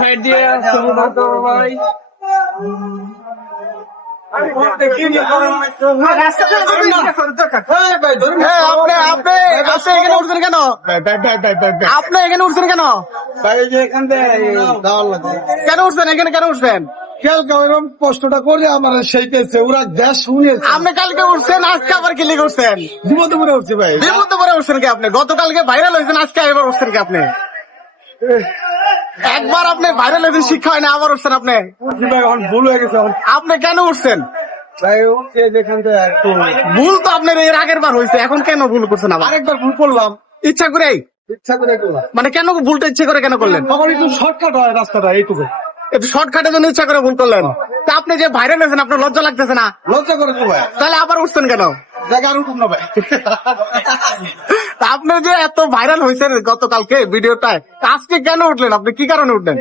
Side দিয়ে ভাই আপনি এখানে উঠছেন কেন? কেন উঠছেন এখানে? কেন উঠছেন? কষ্টটা করে আমার সেই পেয়েছে ওরা গ্যাস শুনেছে আপনি কালকে উঠছেন, আজকে আবার কি লিখে উঠছেন? বিপদে পড়ে উঠছে ভাই। বিপদ করে উঠছেন কি আপনি? গতকালকে ভাইরাল হয়েছেন, আজকে এবার উঠছেন কি আপনি? একবার আপনি ভাইরাল হয়েছেন, শিক্ষা হয় না, আবার উঠছেন আপনি। ভাই এখন ভুল হয়ে গেছে এখন। আপনি কেন উঠছেন? ভাই উঠছে যেখান থেকে একটু ভুল তো আপনার এর আগের বার হয়েছে, এখন কেন ভুল করছেন আবার? আরেকবার ভুল করলাম ইচ্ছা করেই? ইচ্ছা করে করলাম। মানে কেন ভুলটা ইচ্ছে করে কেন করলেন? তখন একটু শর্টকাট হয় রাস্তাটা এইটুকু। একটু শর্টকাটের জন্য ইচ্ছা করে ভুল করলেন। তা আপনি যে ভাইরাল হয়েছেন, আপনার লজ্জা লাগতেছে না? লজ্জা করে তো ভাই, তাহলে আবার উঠছেন কেন? জায়গা আর উঠুন না ভাই। তা আপনি যে এত ভাইরাল হয়েছেন গতকালকে ভিডিওটায়, আজকে কেন উঠলেন? আপনি কি কারণে উঠলেন?